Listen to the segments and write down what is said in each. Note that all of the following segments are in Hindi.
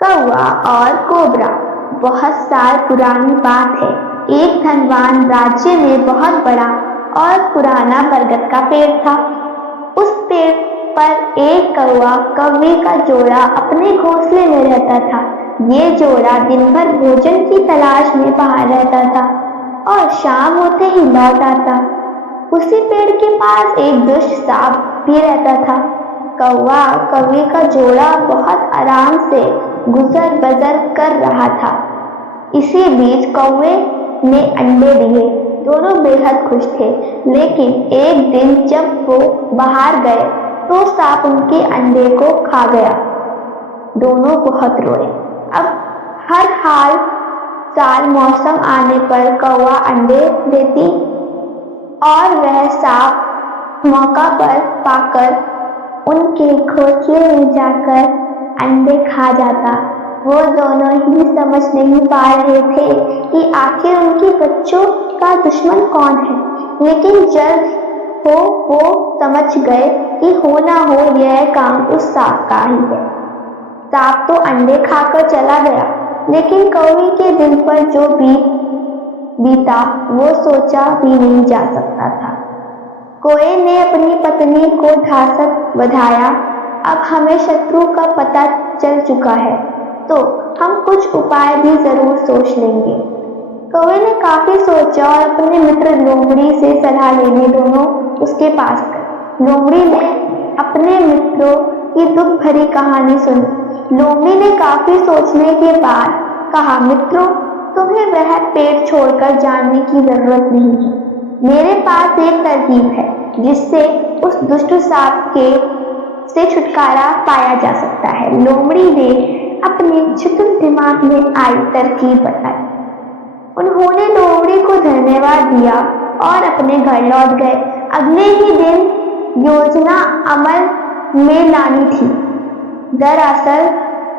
कौवा और कोबरा। बहुत साल पुरानी बात है। एक धनवान राज्य में बहुत बड़ा और पुराना बरगद का पेड़ था। उस पेड़ पर एक कौवा कौवे का जोड़ा अपने घोंसले में रहता था। ये जोड़ा दिन भर भोजन की तलाश में बाहर रहता था और शाम होते ही लौट आता। उसी पेड़ के पास एक दुष्ट सांप भी रहता था। कौवा कौवे का जोड़ा बहुत आराम से गुजर बसर कर रहा था। इसी बीच कौवे ने अंडे दिए। दोनों बेहद खुश थे, लेकिन एक दिन जब वो बाहर गए तो सांप उनके अंडे को खा गया। दोनों बहुत रोए। अब हर साल मौसम आने पर कौवा अंडे देती और वह सांप मौका पर पाकर उनके घोंसले में जाकर अंडे खा जाता। वो दोनों ही समझ नहीं पा रहे थे कि आखिर उनके बच्चों का दुश्मन कौन है, लेकिन जल्द वो समझ गए कि हो ना हो यह काम उस सांप का ही है। सांप तो अंडे खाकर चला गया, लेकिन कौवे के दिल पर जो बीता वो सोचा भी नहीं जा सकता था। कौवे ने अपनी पत्नी को ढांढस बंधाया। अब हमें शत्रु का पता चल चुका है, तो हम कुछ उपाय भी जरूर सोच लेंगे। कौवे ने काफी सोचा और अपने मित्र लोमड़ी से सलाह लेने दोनों उसके पास गए। लोमड़ी ने अपने मित्रों की दुख भरी कहानी सुनी। लोमड़ी ने काफी सोचने के बाद कहा, मित्रों, तुम्हें वह पेड़ छोड़कर जाने की जरूरत नहीं है। मेरे पास एक तरकीब है जिससे उस दुष्ट सांप से छुटकारा पाया जा सकता है। लोमड़ी ने अपने चतुर दिमाग में आई तरकीब बताई। उन्होंने लोमड़ी को धन्यवाद दिया और अपने घर लौट गए। अगले ही दिन योजना अमल में लानी थी। दरअसल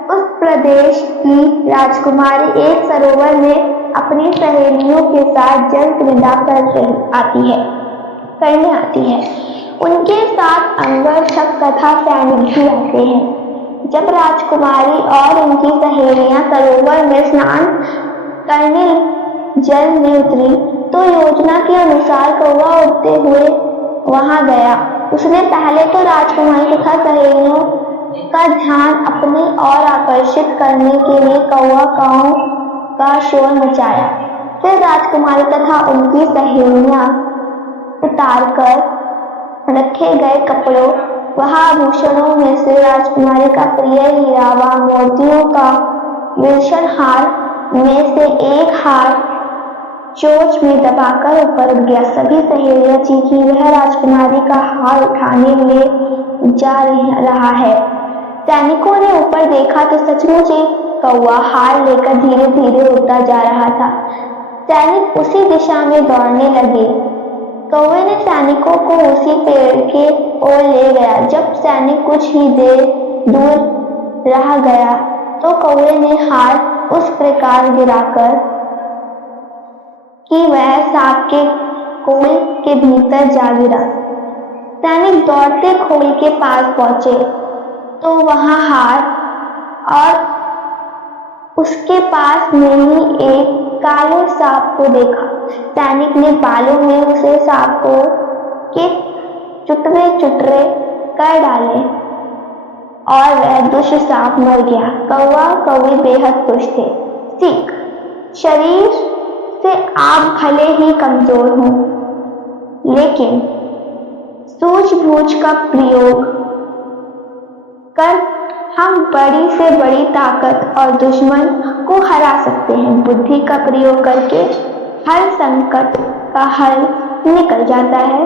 उस प्रदेश की राजकुमारी एक सरोवर में अपनी सहेलियों के साथ जल क्रीड़ा करने आती है। उनके साथ अंगरक्षक तथा सैनिक भी आते हैं। जब राजकुमारी और उनकी सहेलियां सरोवर में स्नान करने जल में उतरी तो योजना के अनुसार कौवा उड़ते हुए वहां गया। उसने पहले तो राजकुमारी तथा सहेलियों का ध्यान अपनी ओर आकर्षित करने के लिए कौवा काऊ का शोर मचाया। फिर राजकुमारी तथा उनकी सहेलियां उतारकर रखे गए कपड़ों व आभूषणों में से राजकुमारी का प्रिय हीरा व मोतियों का विलक्षण हार में से एक हार चोंच में दबाकर ऊपर उठ गया। सभी सहेलियां चीखी, वह राजकुमारी का हार उठाने ले जा रहा है। सैनिकों ने ऊपर देखा तो सचमुच एक कौवा हार लेकर धीरे धीरे उड़ता जा रहा था। सैनिक उसी दिशा में दौड़ने लगे। कौवे ने सैनिकों को उसी पेड़ के ओर ले गया। जब सैनिक कुछ ही देर दूर रह गया तो कौवे ने हार उस प्रकार गिराकर कि वह सांप के खोल के भीतर जा गिरा। सैनिक दौड़ते खोल के पास पहुंचे तो वहां हार और उसके पास में ही एक काले सांप को देखा। सैनिक ने बालों में उसे सांप को के चुटरे कर डाले और वह दुष्ट सांप मर गया। कौवा कौवी बेहद खुश थे। सीख: शरीर से आप भले ही कमजोर हों, लेकिन सूझबूझ का प्रयोग कर हम बड़ी से बड़ी ताकत और दुश्मन को हरा सकते हैं। बुद्धि का प्रयोग करके हर संकट का हल निकल जाता है।